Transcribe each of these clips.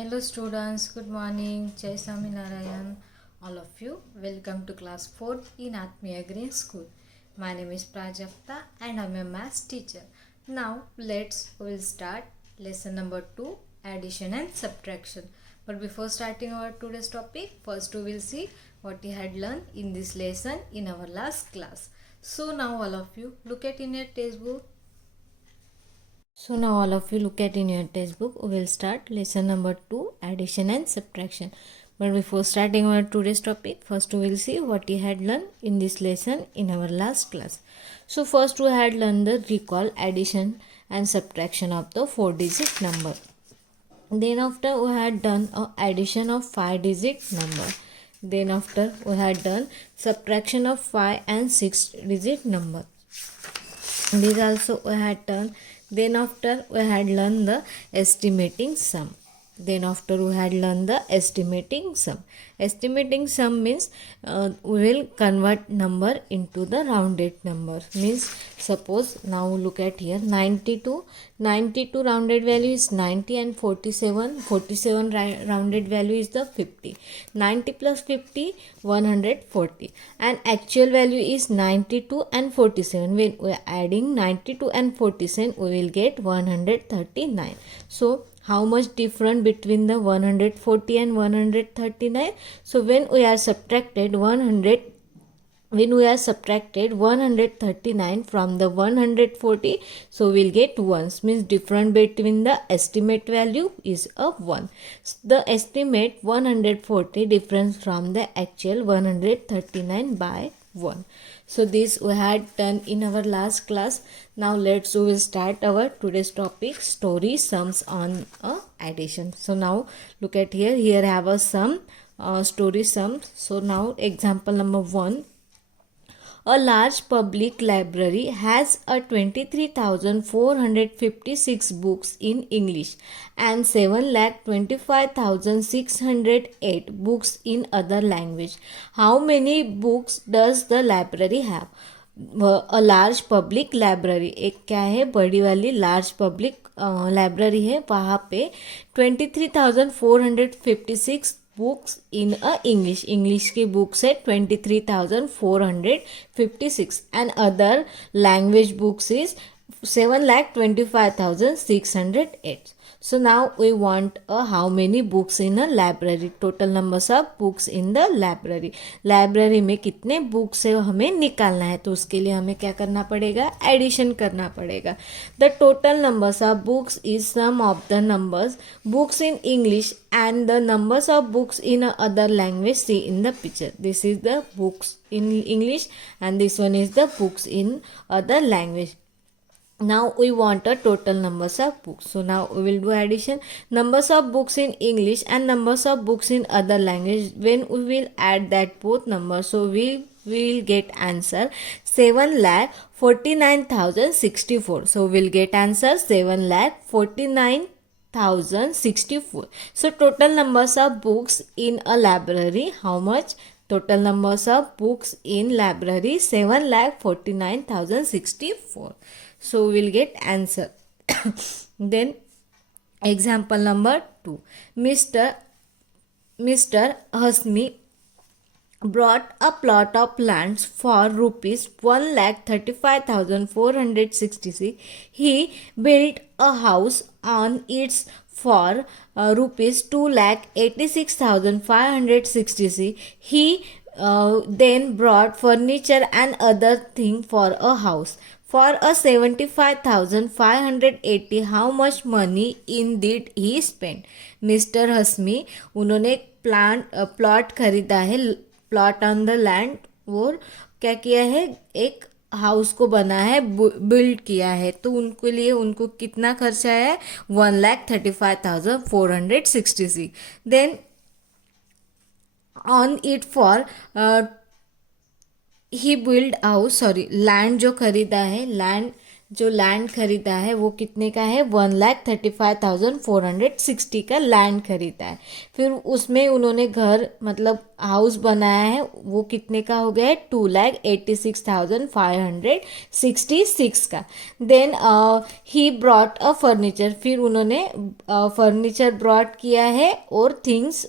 Hello students, good morning. Jai Swami Narayan. All of you, welcome to class 4th in Atmiya Green School. My name is Prajakta and I'm a maths teacher. Now we'll start lesson number 2, addition and subtraction. But before starting our today's topic, first we will see what we had learned in this lesson in our last class. So now all of you look at in your textbook. So now all of you look at in your textbook. We will start lesson number 2, addition and subtraction. But before starting our today's topic, first we will see what we had learned in this lesson in our last class. So first we had learned the recall, addition and subtraction of the 4-digit number. Then after we had done a addition of 5-digit number. Then after we had done subtraction of 5 and 6-digit number. This also we had done. Then after we had learned the estimating sum. Then after we had learned the estimating sum. Estimating sum means we will convert number into the rounded number. Means suppose now look at here 92. 92 rounded value is 90 and 47. 47 rounded value is the 50. 90 plus 50 140 and actual value is 92 and 47. When we are adding 92 and 47 we will get 139. So how much difference between the 140 and 139? So when we are subtracted 139 from the 140, so we'll get 1. Means difference between the estimate value is a 1. The estimate 140 difference from the actual 139 by 1. So this we had done in our last class. Now we will start our today's topic, story sums on addition. So now look at here. Here have a sum, story sums. So now example number 1. A large public library has 23,456 books in English and 7,25,608 books in other language. How many books does the library have? A large public library, एक क्या है, बड़ी वाली large public library है. वहाँ पे 23,456 books in English की books है 23,456 and other language books is 7,25,608. So now we want how many books in a library. Total numbers of books in the library. Library में कितने books है हमें निकालना है, तो उसके लिए हमें क्या करना पड़ेगा, एडिशन करना पड़ेगा. The total numbers of books is sum of the numbers books in English and the numbers of books in other language. See in the picture. This is the books in English and this one is the books in other language. Now we want a total numbers of books. So now we will do addition. Numbers of books in English and numbers of books in other language. When we will add that both numbers, so we will get answer 7,49,064. So we will get answer 7,49,064. So total numbers of books in a library, how much? Total numbers of books in library 7,49,064. So we'll get answer. Then example number 2. Mr. Hasmi brought a plot of lands for rupees 1,35,466. He built a house on its for rupees 2,86,566. He then brought furniture and other thing for a house for a 75,580. how much money indeed he spent? Mister Hashmi उन्होंने plot खरीदा है, plot on the land, और क्या किया है, एक house को बना है, बिल्ड किया है. तो उनके लिए उनको कितना खर्चा है, 1,35,466. Then on it for he build house, sorry land जो खरीदा है, लैंड जो लैंड खरीदा है वो कितने का है, 1,35,460 का लैंड खरीदा है। फिर उसमें उन्होंने घर मतलब हाउस बनाया है, वो कितने का हो गया है, 2,86,566 का। Then he brought a furniture, फिर उन्होंने फर्नीचर ब्रॉट किया है और थिंग्स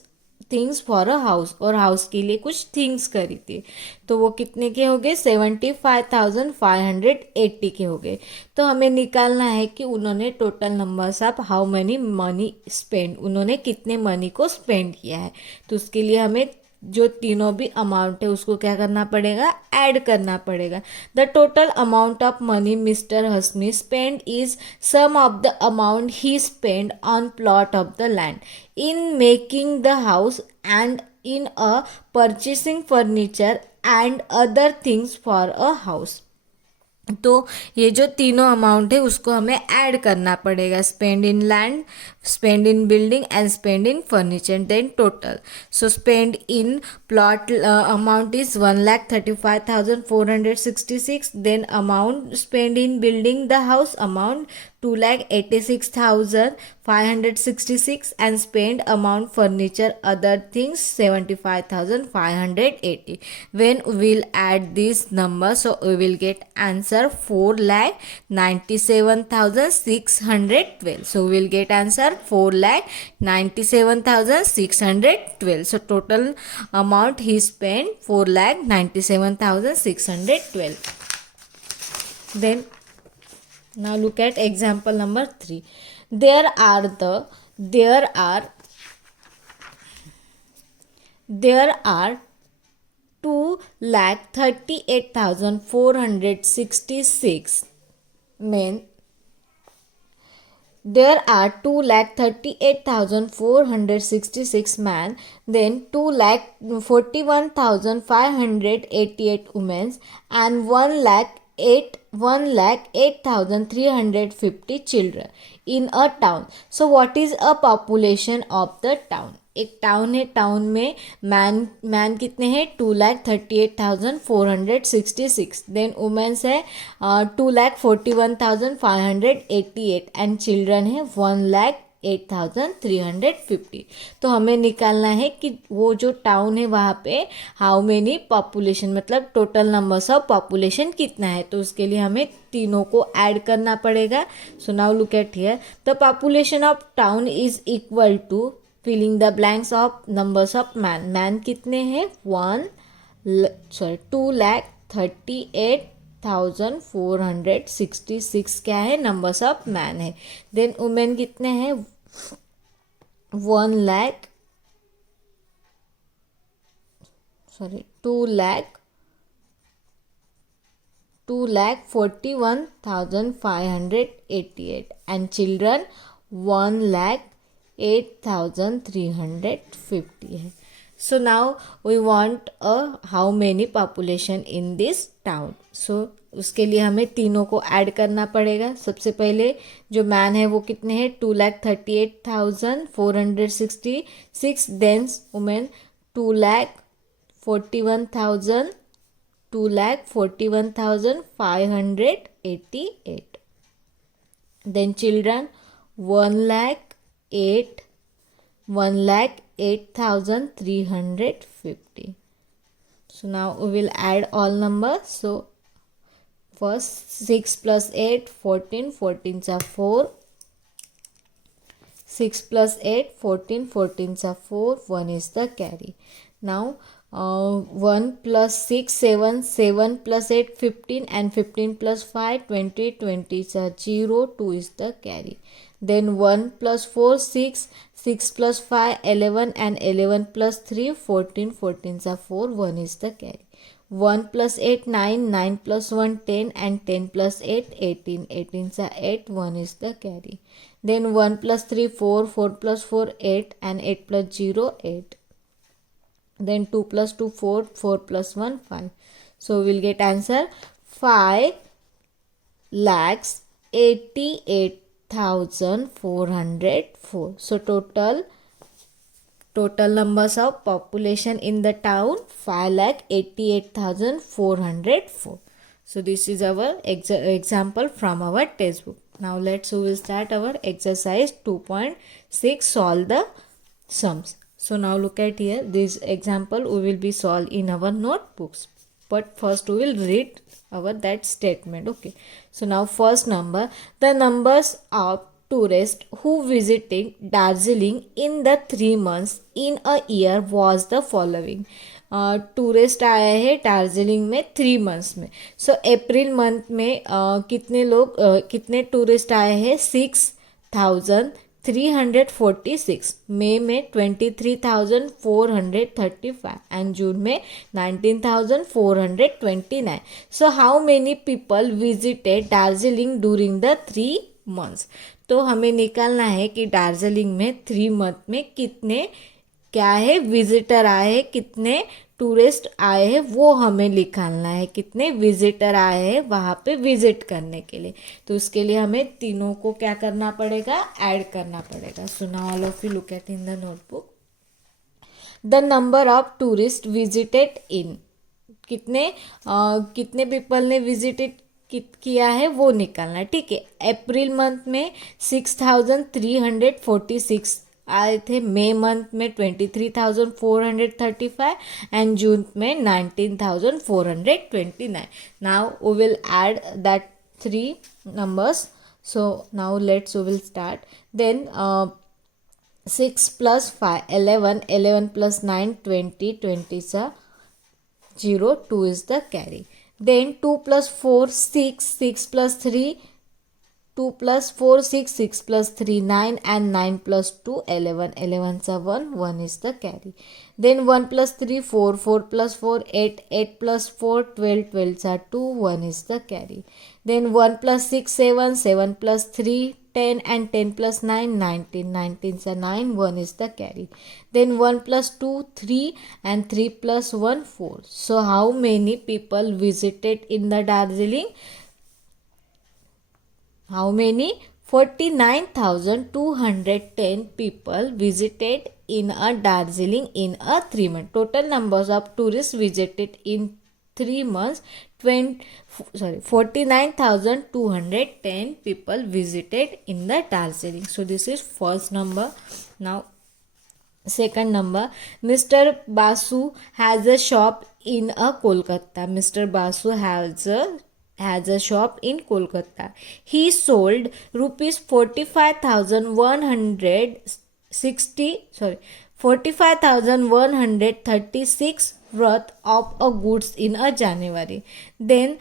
फॉर अ हाउस, और हाउस के लिए कुछ थिंग्स खरीदे, तो वो कितने के हो गए, 75,580 के हो गए। तो हमें निकालना है कि उन्होंने total numbers of how many money spend, उन्होंने कितने मनी को स्पेंड किया है। तो उसके लिए हमें जो तीनों भी अमाउंट है उसको क्या करना पड़ेगा, ऐड करना पड़ेगा। The total amount of money mister Hashmi spend is sum of the amount he spend on plot of the land in making the house and in a purchasing furniture and other things for a house. तो ये जो तीनों amount है उसको हमें add करना पड़ेगा, spend in land, spend in building and spend in furniture, then total. So spend in plot amount is 1,35,466, then amount spend in building the house amount 2,86,566 and spend amount furniture other things 75,580. When we will add these numbers, so we will get answer 4,97,612. So we will get answer 4,97,612. So total amount he spent 4,97,612. Then now look at example number 3. There are 2,38,466 men. There are 2,38,466 men, then 2,41,588 women, and 1,08,350 children in a town. So what is a population of the town? एक town है, town में man कितने हैं, 2,38,466, then women's है 2,41,588 and children है 1,08,350। तो हमें निकालना है कि वो जो टाउन है वहाँ पे हाउ मेनी पॉपुलेशन, मतलब टोटल नंबर्स ऑफ पॉपुलेशन कितना है। तो उसके लिए हमें तीनों को ऐड करना पड़ेगा। So now look at here, the population of town is equal to filling the blanks of numbers of man. Man कितने हैं, 2,38,466 क्या है, नंबर्स ऑफ मैन है। देन वुमेन कितने हैं, 2,41,588 and children 1,08,350 है। So now we want how many population in this town. So उसके लिए हमें तीनों को ऐड करना पड़ेगा। सबसे पहले जो मैन है वो कितने हैं, 2,38,466, then women 2,41,588, then children 1,08,350. So now we will add all numbers. So first 6 plus 8 14, 14s are 4, 6 plus 8 14, 14s are 4, 1 is the carry. Now 1 plus 6 7, 7 plus 8 15, and 15 plus 5 20, 20s are 0, 2 is the carry. Then 1 plus 4 6, 6 plus 5 11, and 11 plus 3 14, 14s are 4, 1 is the carry. 1 plus 8 9, 9 plus 1 10, and 10 plus 8 18, 18s are 8, 1 is the carry. Then 1 plus 3 4, 4 plus 4 8, and 8 plus 0 8. Then 2 plus 2 4, 4 plus 1 5. So we will get answer 5,88,404. So total numbers of population in the town 5,88,404. So this is our example from our textbook. Now we will start our exercise 2.6, solve the sums. So now look at here, this example we will be solved in our notebooks, but first we will read our that statement. Okay, so now first number, the numbers of tourists who visited Darjeeling in the 3 months in a year was the following. Tourist आया है दार्जिलिंग में 3 months में. सो April month में कितने tourist आए हैं? 6,346. मई में 23,435 and June में 19,429. So how many people visited Darjeeling during the 3 months. तो हमें निकालना है कि दार्जिलिंग में 3 मंथ में कितने क्या है विजिटर आए हैं, कितने टूरिस्ट आए हैं, वो हमें निकालना है. कितने विजिटर आए हैं वहाँ पे विजिट करने के लिए. तो उसके लिए हमें तीनों को क्या करना पड़ेगा? ऐड करना पड़ेगा. So now all of you look eight in the notebook. The number of tourist visited in, कितने पीपल ने विजिटेड किया है वो निकालना है. ठीक है, अप्रैल मंथ में 6,346 आए थे, मई मंथ में 23,435 एंड जून में 19,429. Now we will add that 3 numbers. So now we will start. Then 6 plus 5 11, 11 plus 9 20, 20 is a 0, 2 is the carry. Then 2 plus 4 6, 6 plus 3 2 plus 4 6, 6 plus 3 9 and 9 plus 2 11, 11 is a 1, 1 is the carry. Then 1 plus 3 4, 4 plus 4 8, 8 plus 4 12, 12 is a 2, 1 is the carry. Then 1 plus 6 7, 7 plus 3 10 and 10 plus 9 19, 19 is a 9, 1 is the carry. Then 1 plus 2 3 and 3 plus 1 4. So how many people visited in the Darjeeling? How many? 49,210 people visited in a Darjeeling in a 3 months. Total numbers of tourists visited in 3 months 49,210 people visited in the Darjeeling. So this is first number. Now second number, Mr. Basu has a shop in a Kolkata. Mr. Basu has a shop in Kolkata. He sold rupees 45,136 worth of a goods in a January. Then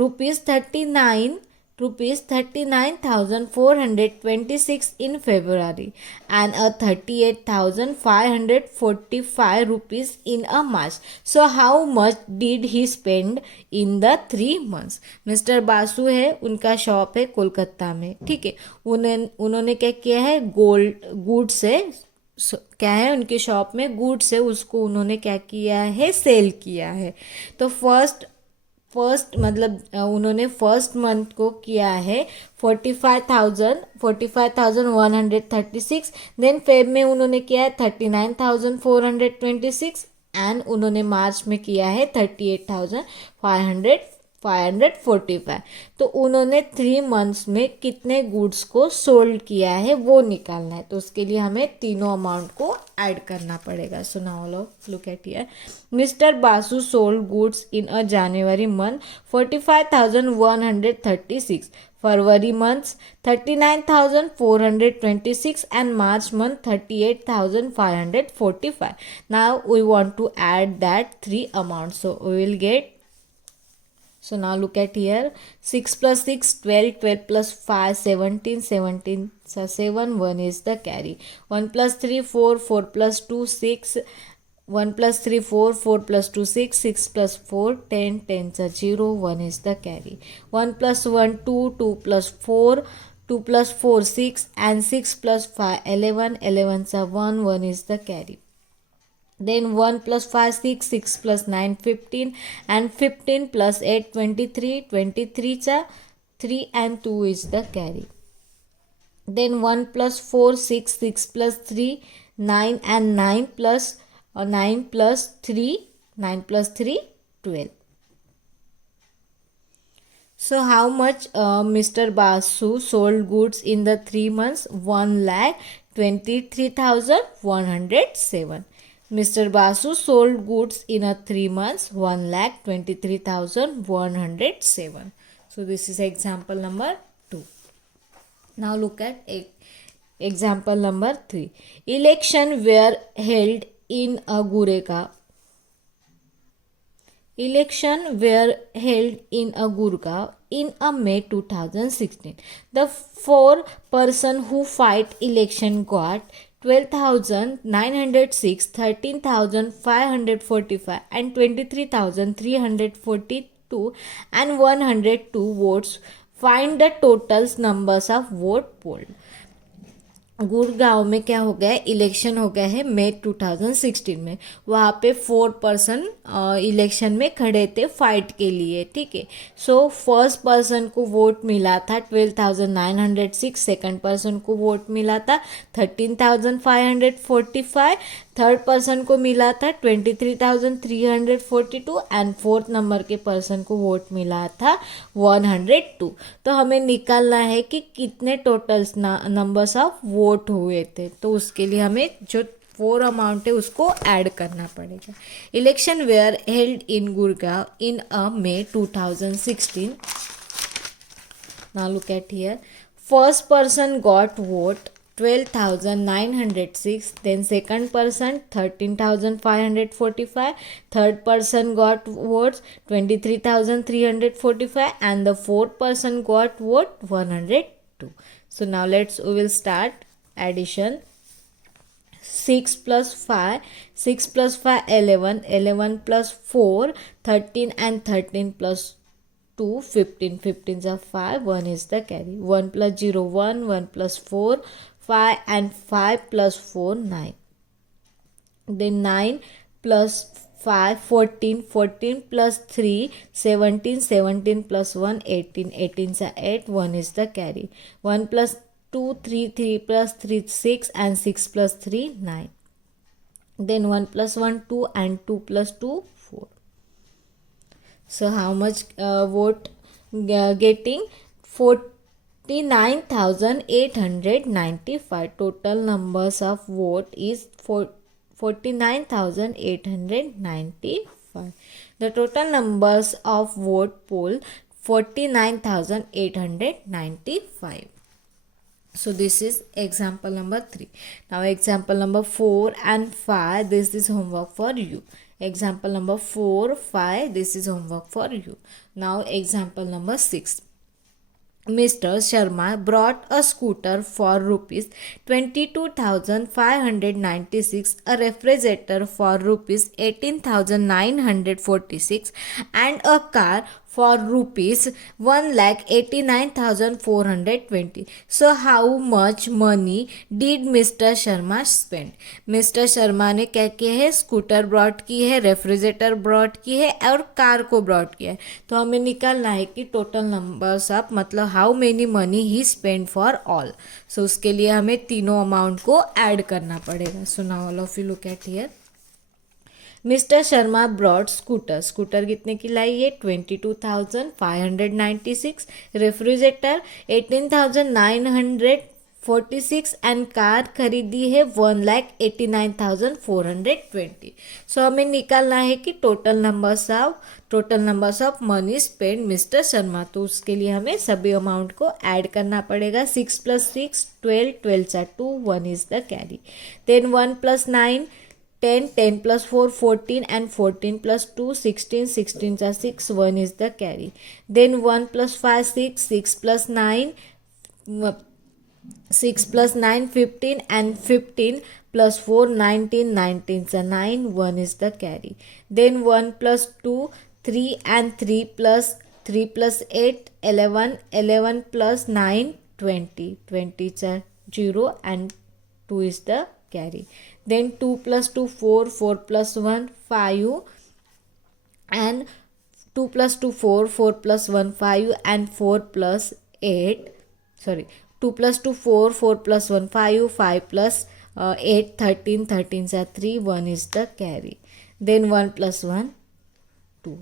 rupees 39,426 in February and a 38,545 rupees in a March. So how much did he spend in the 3 months? Mister Basu है, उनका shop है कोलकाता में. ठीक है, उन्होंने क्या किया है? गुड्स है, क्या है उनके शॉप में? गुड्स है, उसको उन्होंने क्या किया है? सेल किया है. तो फर्स्ट मतलब उन्होंने फर्स्ट मंथ को किया है 45,136. देन फेब में उन्होंने किया है 39,426 एंड उन्होंने मार्च में किया है 38,545. तो उन्होंने 3 मंथ्स में कितने गुड्स को सोल्ड किया है वो निकालना है. तो उसके लिए हमें तीनों अमाउंट को ऐड करना पड़ेगा. So now look at here. Mister Basu sold goods in a January month 45,136, February months 39,426 and March month 38,545. Now we want to add that 3 amounts. So we will get, so now look at here, 6 plus 6 12, 12 plus 5 17, 17 so 7, 1 is the carry. 1 plus 3 4, 4 plus 2 6, 1 plus 3 4, 4 plus 2 6, 6 plus 4 10, 10 is a 0, 1 is the carry. 1 plus 1 2, 2 plus 4, 2 plus 4 6 and 6 plus 5 11, 11 is a 1, 1 is the carry. Then 1 plus 5 6, 6 plus 9 15 and 15 plus 8 23, 23 is a 3 and 2 is the carry. Then 1 plus 4 6, 6 plus 3 9 and 9 plus 9 plus 3 12. So how much Mr. Basu sold goods in the 3 months? 1,23,107. Mr. Basu sold goods in a 3 months 1,23,107. So this is example number 2. Now look at example number 3. Election were held in a Gurega. Election were held in a Gurgaon in a May 2016. The 4-person who fight election got 12,906, 13,545 and 23,342 and 102 votes. Find the totals numbers of vote polled. Gurgaon में क्या हो गया है, election हो गया है मई 2016 में. वहाँ पे 4 पर्सन इलेक्शन में खड़े थे फाइट के लिए. ठीक है. सो फर्स्ट पर्सन को वोट मिला था 12,906, सेकंड पर्सन को वोट मिला था 13,545, थर्ड पर्सन को मिला था 23,342 एंड फोर्थ नंबर के पर्सन को वोट मिला था 102. तो हमें निकालना है कि कितने टोटल्स नंबर्स ऑफ वोट हुए थे. तो उसके लिए हमें जो 4 अमाउंट है उसको ऐड करना पड़ेगा. Election where held in Gurgaon in a May 2016. Now look at here. First person got vote 12,906, then second person 13,545, third person got votes 23,345 and the fourth person got vote 102. So now we will start addition. 6 plus 5, 6 plus 5 11, 11 plus 4 13 and 13 plus 2 15, 15 are 5, 1 is the carry. 1 plus 0 1, 1 plus 4 5 and 5 plus 4 9. Then 9 plus 5 14, 14 plus 3 17, 17 plus 1 18, 18 are 8, 1 is the carry. 1 plus 2 3, 3 plus 3 6 and 6 plus 3 9. Then 1 plus 1 2 and 2 plus 2 4. So how much vote getting? 49,895. Total numbers of vote is 49,895. The total numbers of vote poll 49,895. So this is example number 3. Now example number 4 and 5, this is homework for you. Example number 4, 5, this is homework for you. Now example number 6. Mr. Sharma brought a scooter for rupees 22,596, a refrigerator for rupees 18,946 and a car for rupees 1,89,420. So how much money did Mr. Sharma spend? Mr. Sharma ने क्या किया है? Scooter broad की है, refrigerator broad की है और car को ब्रॉड किया है. तो हमें निकालना है कि टोटल नंबर्स ऑफ मतलब how many money he spend for all. So उसके लिए हमें तीनों अमाउंट को ऐड करना पड़ेगा. So now all of you look at here. Mister Sharma brought scooter. Scooter कितने की लाई है? 22,596. रेफ्रिजरेटर 18,946 एंड कार खरीदी है 1,89,420. सो हमें निकालना है कि total numbers of money spend mister Sharma. तो उसके लिए हमें सभी अमाउंट को ऐड करना पड़ेगा. 6 plus 6 12, 12 are 2, 1 is the carry. Then 1 plus 9 10, 10 plus 4 14 and 14 plus 2 16, 16 are 6, 1 is the carry. Then 1 plus 5 6, 6 plus 9 6 plus 9 15 and 15 plus 4 19, 19 are 9, 1 is the carry. Then 1 plus 2 3 and 3 plus 8 11, 11 plus 9 20, 20 are 0 and 2 is the carry. Then 2 plus 2 4, 4 plus 1 5 and 2 plus 2 4, 4 plus 1 5 and 4 plus 8 2 plus 2 4, 4 plus 1 5, 5 plus 8 13, 13 are 3, 1 is the carry. Then 1 plus 1 2.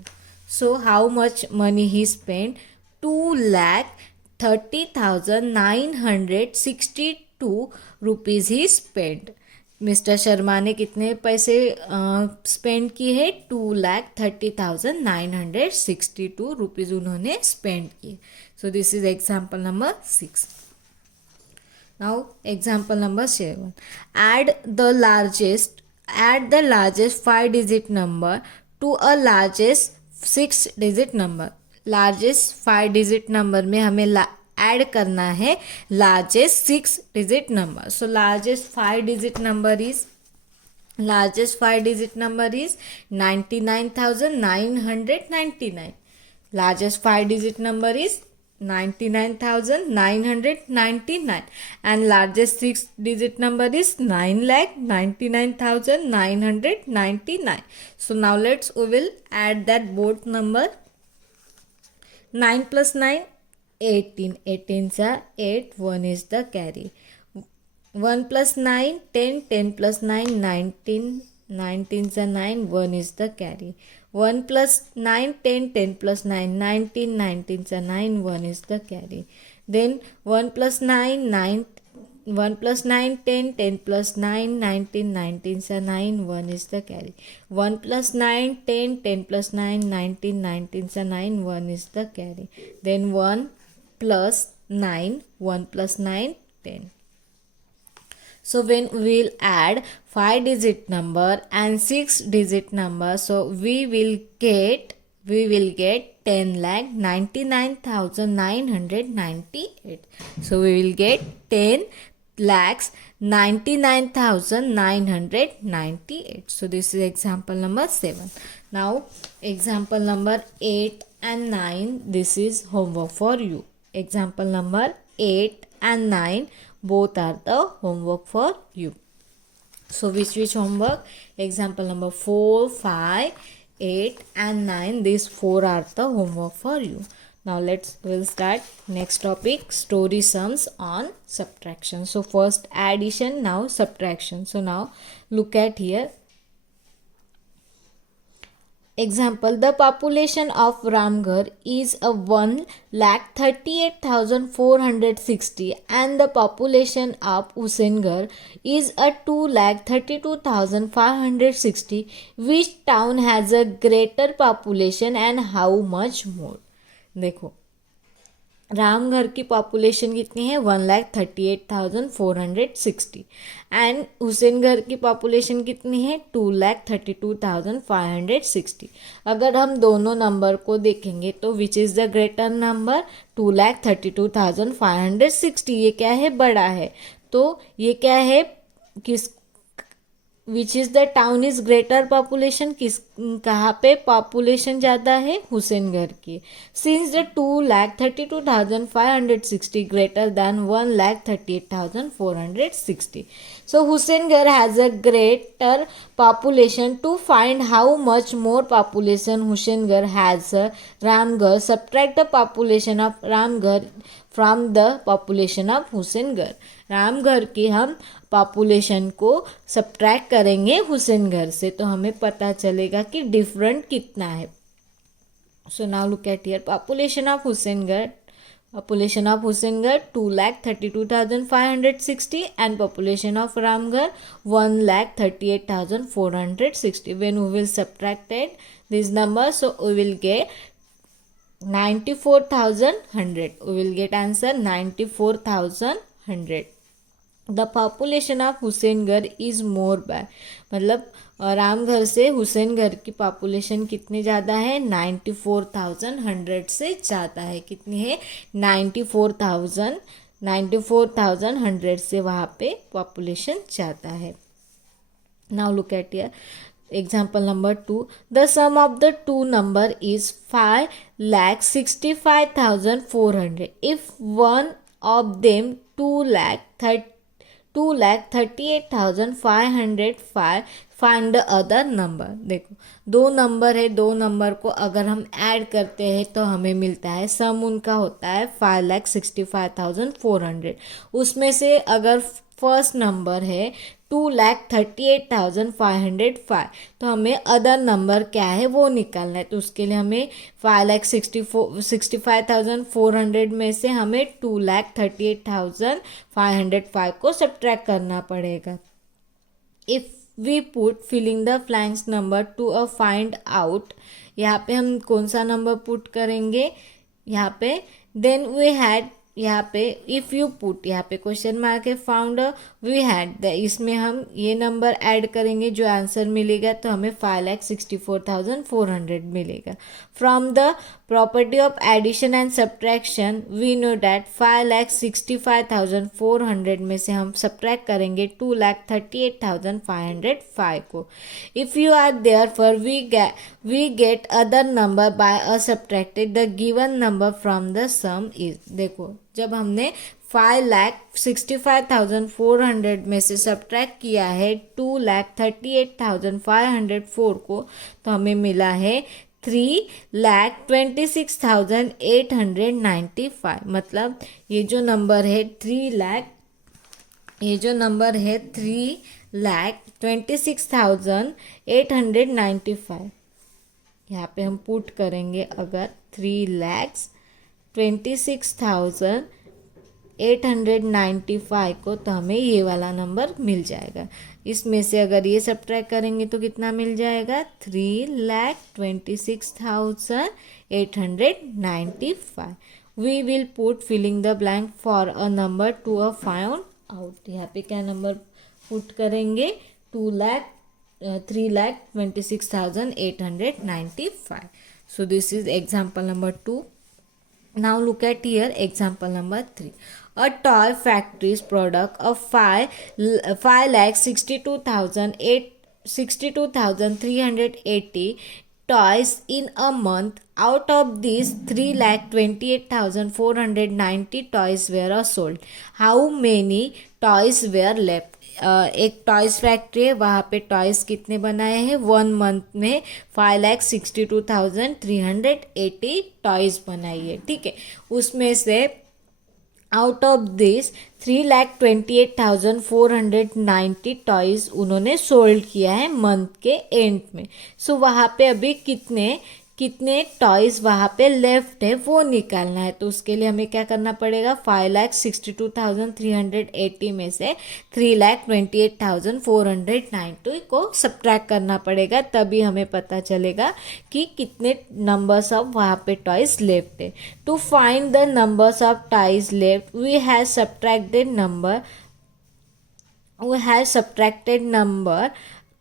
So how much money he spent? 2,30,962 rupees he spend. Mister Sharma ने कितने पैसे spend किए हैं? 2,30,962 rupees उन्होंने spend किए। So this is example number 6. Now example number 7. Add the largest 5-digit number to a largest 6-digit number. Largest 5-digit number में हमें add करना है largest 6-digit number. So largest 5-digit number is 99,999. Largest 5-digit number is 99,999 and largest 6-digit number is 9,99,999. So now we will add that both number. 9 plus 9, 18. 18 is 8, 1 is the carry. 1 plus 9, 10. 10 plus 9, 19. 19 is 9, 1 is the carry. 1 plus 9, 10. 10 plus 9, 19. 19 is 9, 1 is the carry. Then 1 plus 9, 9. 1 plus 9, 10. 10 plus 9, 19. 19 is 9, 1 is the carry. 1 plus 9, 10. 10 plus 9, 19. 19 is 9, 1 is the carry. Then 1 plus 9, 1 plus 9, 10. So when we will add 5-digit number and 6-digit number, so we will get 10,99,998. So we will get 10,99,998. So this is example number 7. Now example number 8 and 9. This is homework for you. Example number 8 and 9. Both are the homework for you. So which homework? Example number 4, 5, 8 and 9. These 4 are the homework for you. Now we'll start next topic, story sums on subtraction. So first addition, now subtraction. So now look at here. Example, the population of Ramgarh is a 1,38,460 and the population of Husaingarh is a 2,32,560. Which town has a greater population and how much more? देखो, रामगढ़ की population कितनी है? 1,38,460 and हुसैनगढ़ की population कितनी है? 2,32,560. अगर हम दोनों नंबर को देखेंगे तो which is the greater number? 2,32,560. ये क्या है? बड़ा है. तो ये क्या है? किस which is the town is greater population? किस कहाँ पे पॉपुलेशन ज़्यादा है? हुसैनगढ़ की. Since the 2,32,560 greater than 1,38,460. So Husaingarh has a greater population. To find how much more population Husaingarh has, Ramgarh, subtract the population of Ramgarh from the population of Husaingarh. Ramgarh की हम population को subtract करेंगे हुसैनगढ़ से तो हमें पता चलेगा कि डिफरेंट कितना है. सो now look at here. Population of Husaingarh 2,32,560 and population of Ramgarh 1,38,460. When we will subtract these numbers, so we will get 94,100. We will get answer 94,100. The population of Husaingarh is more by, मतलब रामगढ़ से हुसैनगढ़ की population कितनी ज़्यादा है? 94,100 से ज़्यादा है. कितनी है? 94,100 से वहाँ पे पॉपुलेशन ज़्यादा है. Now look at here. Example number 2. The sum of the two number is 5,65,400. If one of them 2,38,505, find the other number. देखो, दो नंबर है. दो नंबर को अगर हम ऐड करते हैं तो हमें मिलता है, सम उनका होता है 5,65,400. उसमें से अगर फर्स्ट नंबर है 2,38,505। तो हमें अदर नंबर क्या है वो निकालना है। तो उसके लिए हमें 5,65,400 में से हमें 2,38,505 को सब्ट्रैक्ट करना पड़ेगा। If we put filling the flanks number to a find out, यहाँ पे हम कौन सा नंबर पुट करेंगे यहाँ पे, देन वी हैड, यहाँ पे इफ़ यू पुट, यहाँ पे क्वेश्चन मार्क है, फाउंड वी हैड, इसमें हम ये नंबर ऐड करेंगे जो आंसर मिलेगा, तो हमें 5,64,400 मिलेगा। From the property of addition and subtraction we know that 5,65,400 में से हम सब्ट्रैक्ट करेंगे 2,38,505 को। If you are there for we get other number by a subtracted the given number from the sum is. देखो जब हमने 5,65,400 में से सब्ट्रैक्ट किया है 2,38,504 को, तो हमें मिला है 3,26,895। मतलब ये जो नंबर है 3,26,895, यहाँ पे हम पुट करेंगे अगर 3,26,895 को, तो हमें ये वाला नंबर मिल जाएगा। इसमें से अगर ये सब्ट्रैक्ट करेंगे तो कितना मिल जाएगा, 3,26,895। We will put filling the blank for a number to a found out. यहाँ पे क्या नंबर पुट करेंगे, 3,26,895. So this is example number 2. Now look at here example number 3. A toy factory's product of 5,62,380 toys in a month. Out of these 3,28,490 toys were sold. How many toys were left? एक toys factory है, वहाँ पे toys कितने बनाए हैं, 1 month में 5,62,380 toys बनाई है। ठीक है, उसमें से आउट ऑफ दिस 3,28,490 टॉयज़ उन्होंने सोल्ड किया है मंथ के एंड में। सो वहाँ पे अभी कितने टॉयज़ वहाँ पे लेफ्ट है वो निकालना है। तो उसके लिए हमें क्या करना पड़ेगा, 5,62,380 में से 3,28,490 को सब्ट्रैक्ट करना पड़ेगा, तभी हमें पता चलेगा कि कितने नंबर्स ऑफ वहाँ पे टॉयज़ लेफ्ट है। To find the numbers of toys left we have subtracted number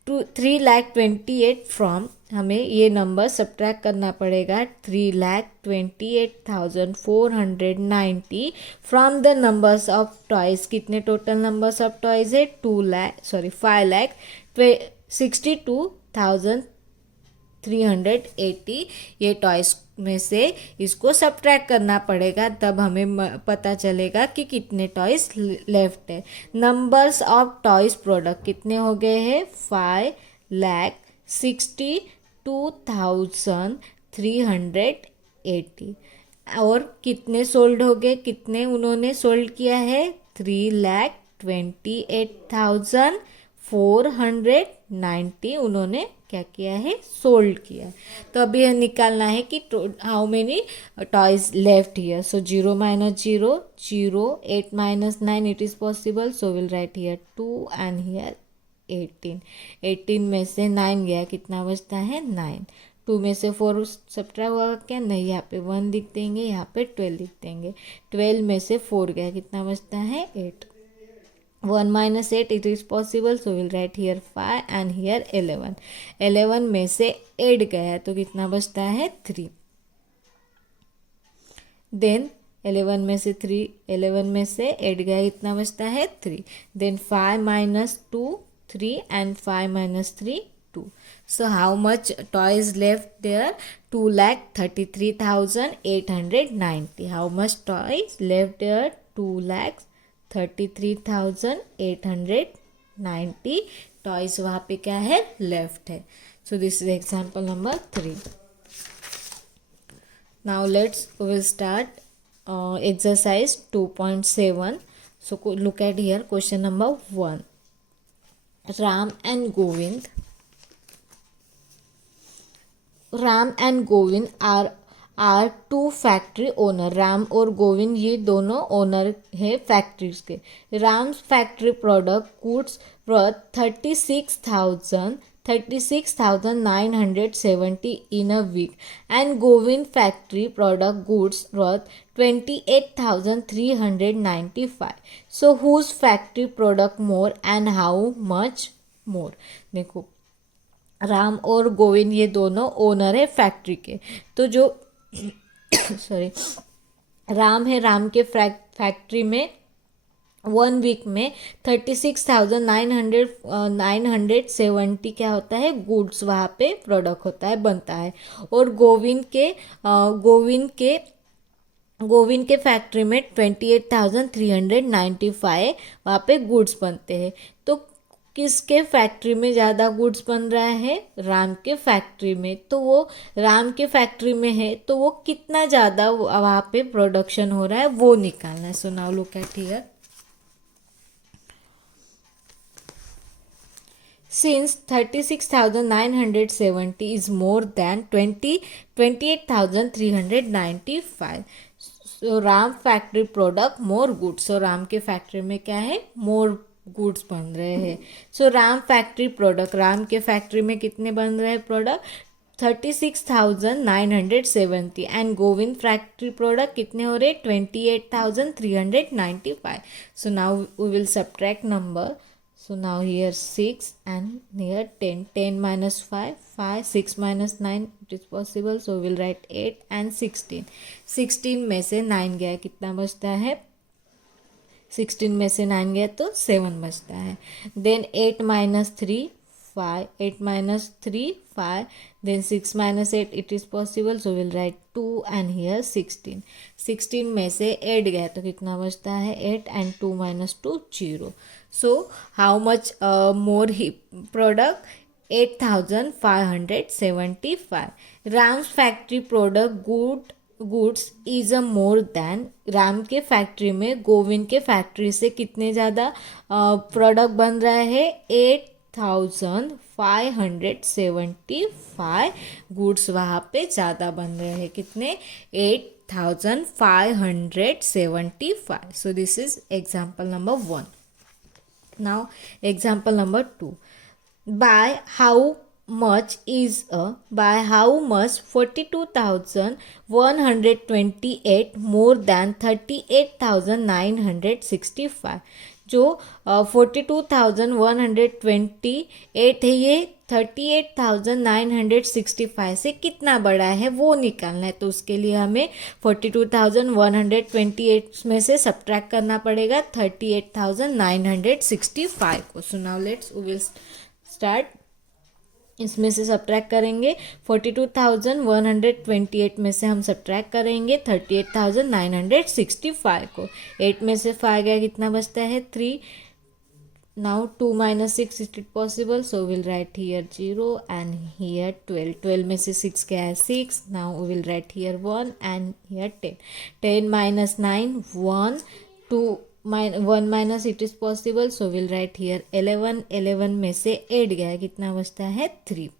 to 3,28,000 from, हमें ये नंबर सब्ट्रैक्ट करना पड़ेगा 3,28,490 from the numbers of toys. कितने टोटल नंबर्स ऑफ टॉयज़ है, 5,62,380। ये टॉयज़ में से इसको सब्ट्रैक्ट करना पड़ेगा, तब हमें पता चलेगा कि कितने टॉयज़ लेफ्ट है। नंबर्स ऑफ टॉयज़ प्रोडक्ट कितने हो गए हैं, 5,62,380। और कितने सोल्ड हो गए, कितने उन्होंने सोल्ड किया है, 3,28,490 उन्होंने क्या किया है, सोल्ड किया। तो अभी यह निकालना है कि how many toys left here. So 0 - 0 0, 8 - 9 it is possible, so will write here 2 and here 18। 18 में से 9 गया, कितना बचता है, 9। 2 में से 4 सब्ट्रैक्ट हुआ क्या, नहीं, यहाँ पे 1 लिख देंगे, यहाँ पे 12 लिख देंगे। 12 में से 4 गया, कितना बचता है, 8। 1 - 8 it is possible, so we'll write here 5 and here 11. 11 में से 8 गया तो कितना बचता है, 3. देन 11 में से 8 गया, कितना बचता है, 3. Then 5 - 2 3 and 5 - 3 2. So how much toys left there, 2,33,890. How much toys left there, 2,33,890 toys वहाँ पे क्या है, लेफ्ट है। So this is example number 3. Now let's will start exercise 2.7. So look at here question number 1. Ram and Govind. Ram and Govind are two factory owner. Ram और गोविंद ये दोनों owner है factories के. Ram's factory product goods worth 36,970 in a week, and Govind factory product goods worth 28,395. So whose factory product more and how much more? देखो, राम और गोविंद ये दोनों owner है फैक्ट्री के. तो जो सॉरी राम है, राम के फैक्ट्री में 1 वीक में 36,970 क्या होता है, गुड्स वहाँ पे प्रोडक्ट होता है, बनता है. और गोविंद के फैक्ट्री में 28,395 वहाँ पे गुड्स बनते हैं. तो किसके फैक्ट्री में ज़्यादा गुड्स बन रहा है, राम के फैक्ट्री में. तो वो राम के फैक्ट्री में है तो वो कितना ज़्यादा वहाँ पे प्रोडक्शन हो रहा है वो निकालना है. सो now look at here. Since 36,970 is more than 28,395, so Ram factory product more goods. So Ram के फैक्ट्री में क्या है, more गुड्स बन रहे हैं. So Ram factory product, Ram के फैक्ट्री में कितने बन रहे हैं product, 36,970. And Govind factory product कितने हो रहे, 28,395. So now we will subtract number. So now here 6 and here 10. 10 minus 5, 5. 6 minus 9, it is possible. So we'll write 8 and 16. 16 में से 9 गया, कितना बचता है, 16 में से 9 गया तो 7 बचता है. Then 8 minus 3, 5. 8 minus 3, 5. Then 6 minus 8, it is possible. So we'll write 2 and here 16. 16 में से 8 गया तो कितना बचता है, 8 and 2 minus 2, 0. So how much more product, 8,575. Ram's factory product goods is a more than. Ram के फैक्ट्री में गोविंद के फैक्ट्री से कितने ज़्यादा प्रोडक्ट बन रहा है, 8,575 गुड्स वहाँ पे ज़्यादा बन रहे हैं. कितने, 8,575. So this is example number 1. Now example number 2. By how much 42,128 more than 38,965. जो 42,128 है ये 38,965 से कितना बड़ा है वो निकालना है. तो उसके लिए हमें 42,128 में से सब्ट्रैक्ट करना पड़ेगा 38,965 को. So now let's we will start. इसमें से सब्ट्रैक्ट करेंगे 42,128 में से हम सब्ट्रैक्ट करेंगे 38,965 को. 8 में से 5 गया, कितना बचता है, 3. Now 2 minus 6, is it possible? So we'll write here 0 and here 12. 12 में से 6 गया है, 6. Now we will write here 1 and here 10. 10 minus 9, 1. 1 minus, it is possible. So we'll write here 11. 11 में से 8 गया है, कितना बचता है, 3.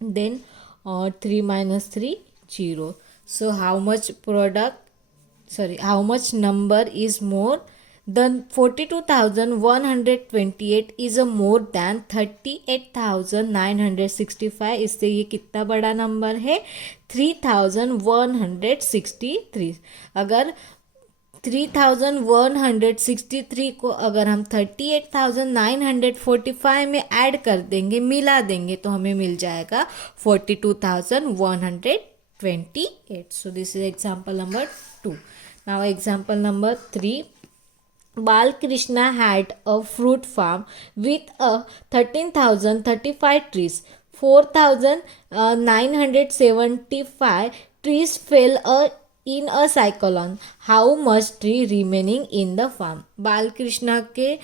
Then 3 minus 3, 0. So how much number is more? The 42,128 is a more than 38,965. इससे ये कितना बड़ा नंबर है, 3,163. अगर 3,163 को अगर हम 38,945 में ऐड कर देंगे, मिला देंगे, तो हमें मिल जाएगा 42,128. So this is example number 2. Now example number 3. Balkrishna had a fruit farm with 13,035 trees. 4,975 trees fell in a cyclone. How much tree remaining in the farm? Balkrishna के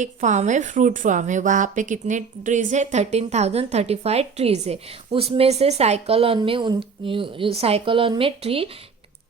एक फार्म है, फ्रूट फार्म है. वहाँ पे कितने ट्रीज है, 13,035 trees है. उसमें से साइक्लोन में ट्री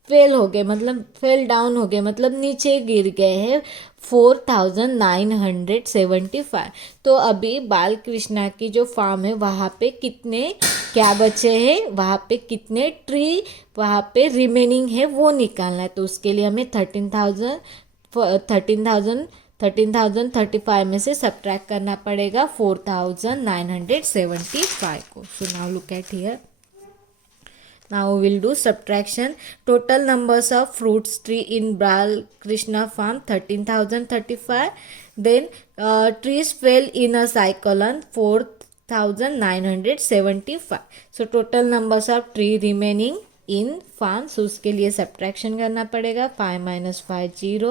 फेल हो गए, मतलब फेल डाउन हो गए, मतलब नीचे गिर गए हैं 4975। तो अभी बाल कृष्णा की जो फार्म है वहाँ पे कितने क्या बचे हैं, वहाँ पे कितने ट्री वहाँ पे रिमेनिंग है वो निकालना है। तो उसके लिए हमें 13,035 में से सब्ट्रैक्ट करना पड़ेगा 4,975 को। So now look at here. Now we will do subtraction. Total numbers of fruits tree in Bal Krishna farm 13,035. Then trees fell in a cyclone 4,975. So total numbers of tree remaining in farm. So उसके लिए subtraction करना पड़ेगा. 5 minus 5 0.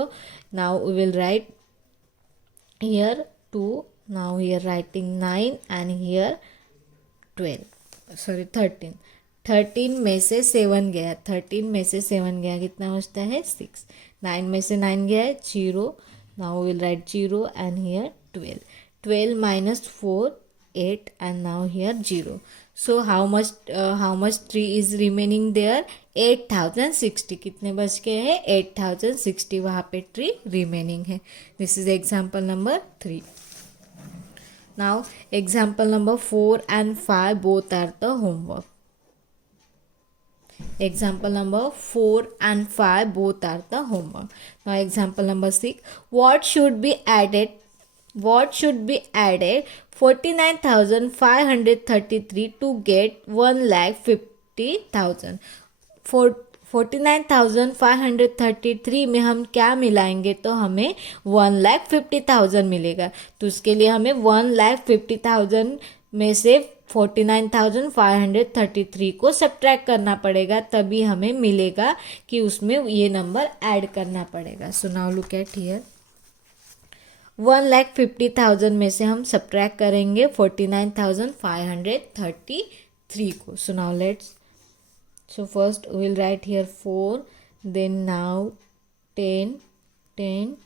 Now we will write here 2. Now here writing 9 and here 12. Sorry 13 में से 7 गया, 13 में से 7 गया कितना बचता है 6. 9 में से 9 गया है 0. Now will write 0 and here 12 minus 4 8 and now here 0. So how much tree is remaining there 8060. कितने बच गए हैं 8060 वहाँ पे ट्री रिमेनिंग है. This is example number 3. Now example number 4 and 5 both are the homework. Example number 4 and 5 both are the homework. Now example number 6. What should be added 49,533 to get 1,50,000. 49,533 में हम क्या मिलाएंगे तो हमें 1,50,000 मिलेगा. तो उसके लिए हमें 1,50,000 में से 49,533 को सब्ट्रैक्ट करना पड़ेगा, तभी हमें मिलेगा कि उसमें ये नंबर ऐड करना पड़ेगा. So now look at here. 1,50,000 में से हम सब्ट्रैक्ट करेंगे 49,533 को. So now let's. So first we will write here 4, then now 10, 10,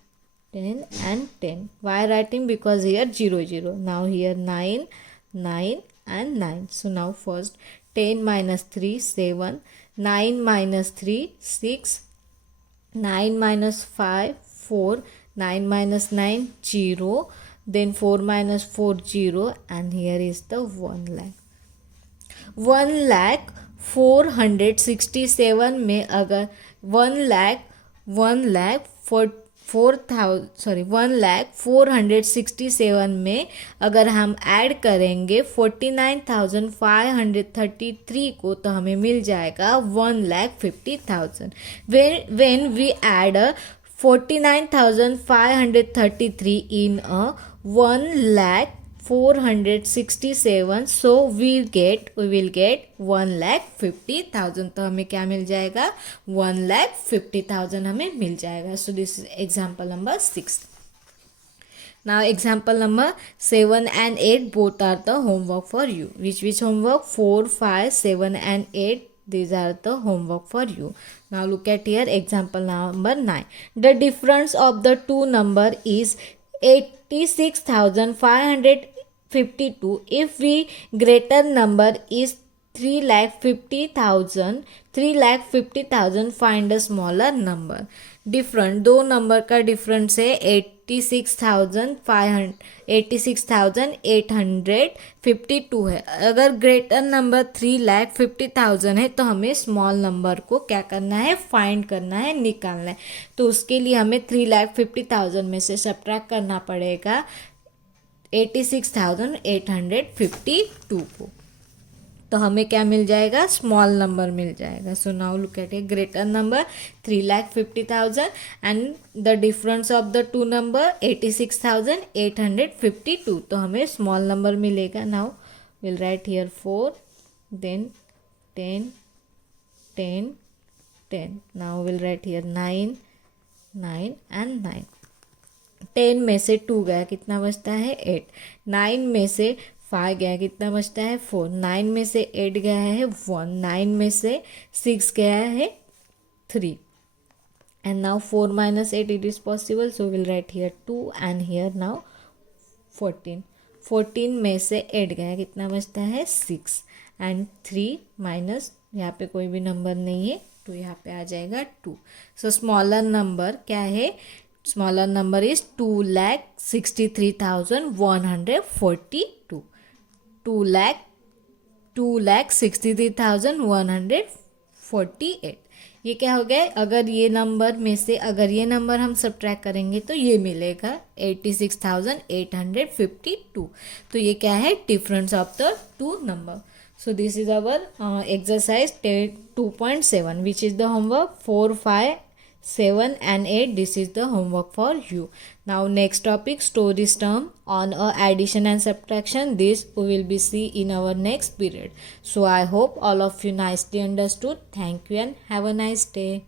10 and 10. Why writing? Because here 0, 0. Now here 9, 9 and 9. So now first 10 minus 3, 7. 9 minus 3, 6. 9 minus 5, 4. 9 minus 9, 0. Then 4 minus 4, 0. And here is the 1 lakh. 1,467 में अगर 1,467 में अगर हम add करेंगे 49,533 को तो हमें मिल जाएगा 1,50,000. when we add 49,533 in a 1,467, so we will get 1,50,000. तो हमें क्या मिल जाएगा 1,50,000 हमें मिल जाएगा. So this is example number 6. Now example number 7 and 8 both are the homework for you. Which homework? 4, 5, 7 and 8. These are the homework for you. Now look at here example number 9. The difference of the two number is 86,552. If we greater number is 3,50,000 find a smaller number. Different दो number का difference है 86,852 है. अगर greater number 3,50,000 है तो हमें small number को क्या करना है फाइंड करना है, निकालना है. तो उसके लिए हमें 3,50,000 में से सब्ट्रैक्ट करना पड़ेगा 86,852 को. तो हमें क्या मिल जाएगा स्मॉल नंबर मिल जाएगा. So now look at a greater number 3,50,000 and the difference of the two number 86,852. तो हमें स्मॉल नंबर मिलेगा. Now will write here 4, then 10, 10, 10. Now will write here 9, 9 and 9. 10 में से 2 गया कितना बचता है 8. 9 में से 5 गया कितना बचता है 4. 9 में से 8 गया है 1. 9 में से 6 गया है 3. And now 4 minus 8 it is possible, so we'll write here 2 and here now 14. 14 में से 8 गया कितना बचता है 6 एंड 3 माइनस यहाँ पे कोई भी नंबर नहीं है तो यहाँ पे आ जाएगा 2. सो स्मॉलर नंबर क्या है smaller number is 2,63,142. 2,63,148. ये क्या हो गया? अगर ये नंबर में से अगर ये नंबर हम सब्ट्रैक्ट करेंगे तो ये मिलेगा 86,852. तो ये क्या है? Difference of the two number. So this is our exercise 2.7, which is the homework 4, 5, 7 and 8. This is the homework for you. Now next topic, stories term on addition and subtraction. This we will be see in our next period. So I hope all of you nicely understood. Thank you and have a nice day.